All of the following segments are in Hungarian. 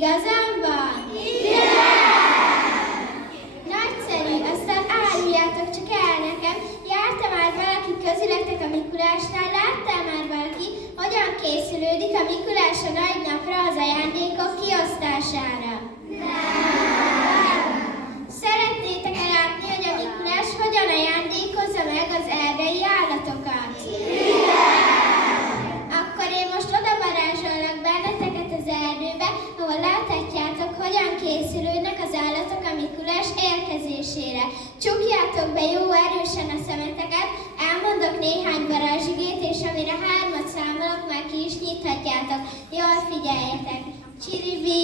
Igazam van? Nagyszerű, aztán áruljátok csak el nekem, járta már valaki közületek a Mikulásnál, láttál már valaki, hogyan készülődik a Mikulás a nagy napra az ajándékok kiosztására? Nem! Szeretnétek-e látni, hogy a Mikulás hogyan ajándékozza meg az erdei állatokat? Igen! Akkor én most oda varázsollak benneteket az erdőbe, ahol láthatjátok, hogyan készülődnek az állatok a Mikulás érkezésére. Csukjátok be jó erősen a szemeteket, elmondok néhány varázsigét, és amire 3-at számolok, már ki is nyithatjátok. Jól figyeljetek! Csiribi,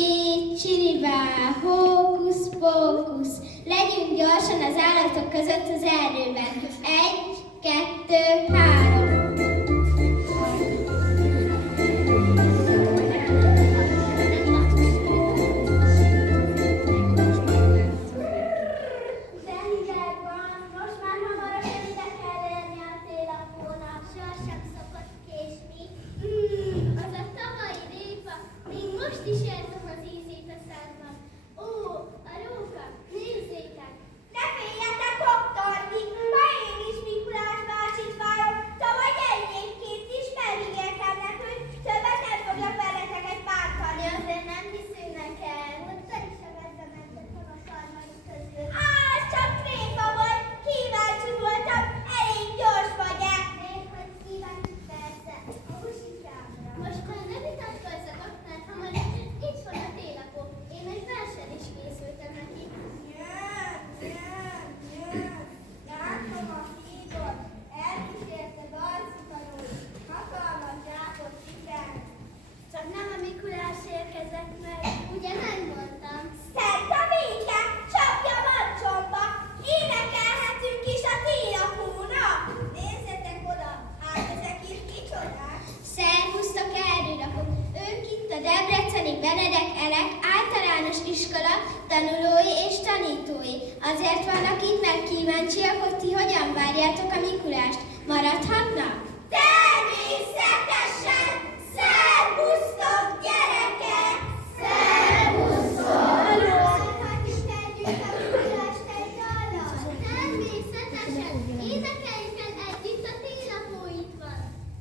csiribá, hókusz, pókusz. Legyünk gyorsan az állatok között az erdőben. 1, 2, 3. Ne féljetek, Oktorni! Ma én is Mikulás bácsit várok, tavaly egyébként is megígérkednek, hogy többet nem fogja benneteket bántani. Azért nem hiszülnek el. Te is a medve mentek a szarmaik közül. Ez csak tréfa volt, kíváncsi voltam, elég gyors vagy-e? Még hogy kíváncsi, persze, a busikámra. Most már ne vitatkozzatok, mert hamar itt van a télapó. Én egy versen is készültem neki. Látom a hídot, elkísérte Barci tanulni, hatalmas zsákot igen. Csak nem a Mikulás érkezett meg, ugye megmondtam? Szent a vége, csapja macsomba, énekelhetünk is a télapónak. Nézzetek oda, hát ezek itt kicsodák. Szervusztok, erdőlakok! Ők itt a Debreceni Benedek Elek általános iskola tanulói és tanítói. Azért vannak itt, mert kíváncsiak, hogy ti hogyan várjátok a Mikulást. Maradhatnak? Természetesen! Szervusztok, gyerekek! Szervusztok! Láthatjuk együtt a Mikulást egy dallal? Természetesen! Énekeljük el együtt a télapóitban!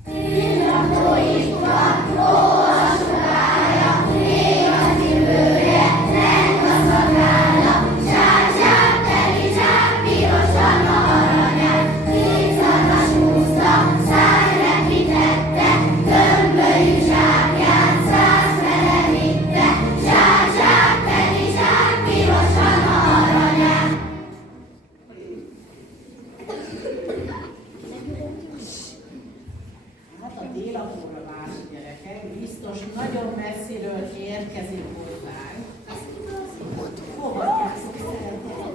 Télapóitban, ó a sokája, rég az jövője, rend a szakálla, zsák, zsák, teli zsák, pirosan a aranyát, kétszanas húzta, szárra kitette, gömbölyű zsákját, 100 fele vitte, zsák, zsák, teli zsák, pirosan a aranyát. Hát a télapóra várni, gyerekek, biztos nagyon messziről érkezik hozzánk. Fogadjátok szeretettel.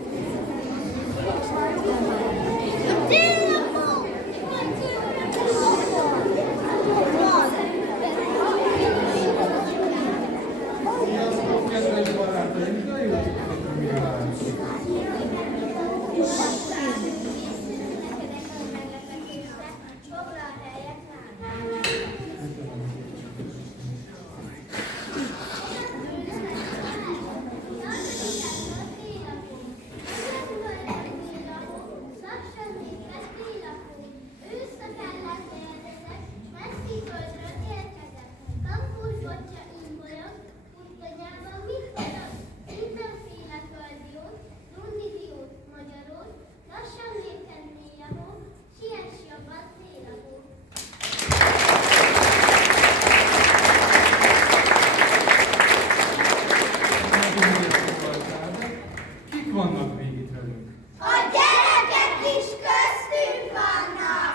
Sziasztok, kedves barátaim! De jó tudtok a Mikulásra! Foglal helyet már! Siess jobban, télapó! Kik vannak még itt velünk? A gyerekek is köztünk vannak!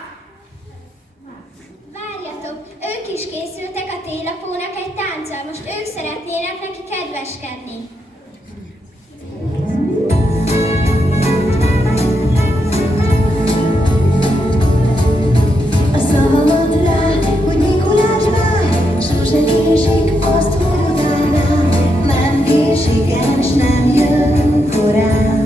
Várjatok, ők is készültek a télapónak egy tánccal, most ők szeretnének neki kedveskedni. A szavamat rá, hogy Mikulás vár, sose késik azt, hogy utálnám. Nem késik el, s nem jön korán.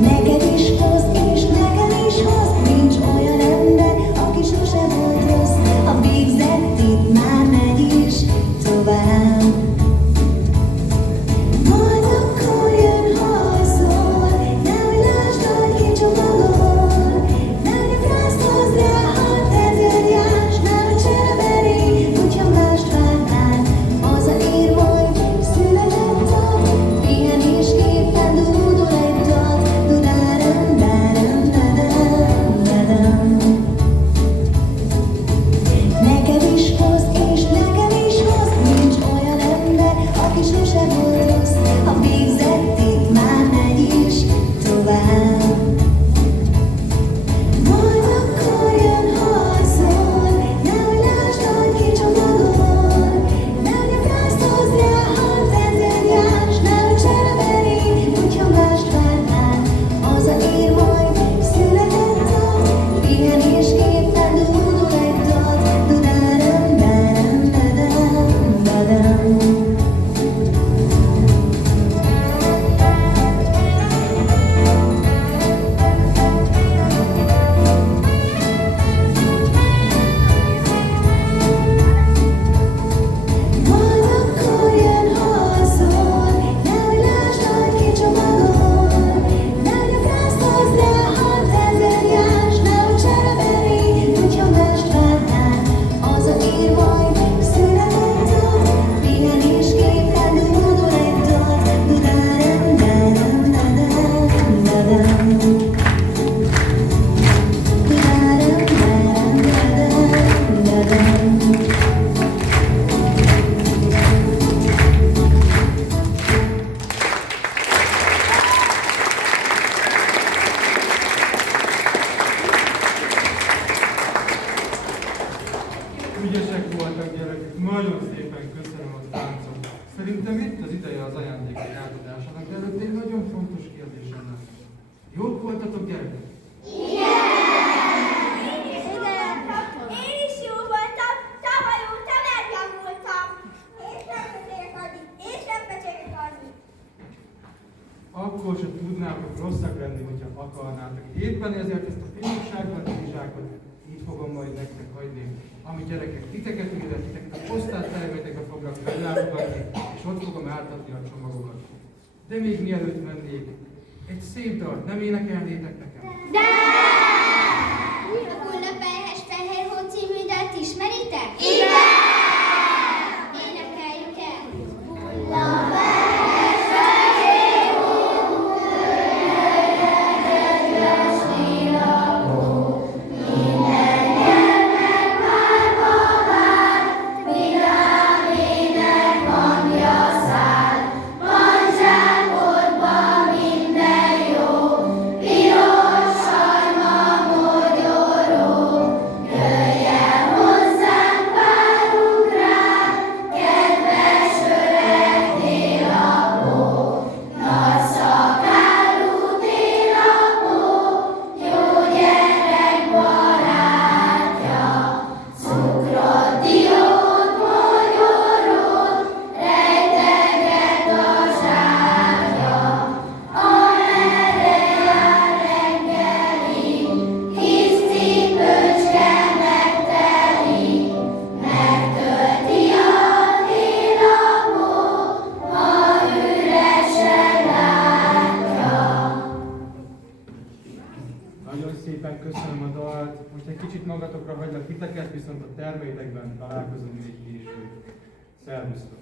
Neked is hoz, és nekem is hoz, nincs olyan ember, aki sose volt rossz. A végzett itt már megy is tovább. Nagyon szépen köszönöm a táncot. Szerintem itt az ideje az ajándékok átadásának, de előtt egy nagyon fontos kérdésem lenne. Jók voltatok, gyerekek? Én is jó voltam, tavaly óta megjavultam. És nem becsegek adni. Akkor se tudnátok rosszak lenni, hogyha akarnátok. Éppen ezért ezt a finomságban tízsákot így fogom majd nektek hagyni. Ami gyerekek, titeket titeket a osztálytermétekbe foglak fellátogatni, és ott fogom átadni a csomagokat. De még mielőtt mennék, egy szép dalt nem énekelnétek nekem? A Gullapelyhes Fehér Hó című dalt ismeritek? Igen! Énekeljük el! Nagyon szépen köszönöm a dalt, most egy kicsit magatokra hagylak titeket, viszont a termeitekben találkozunk még később. Szervusztok!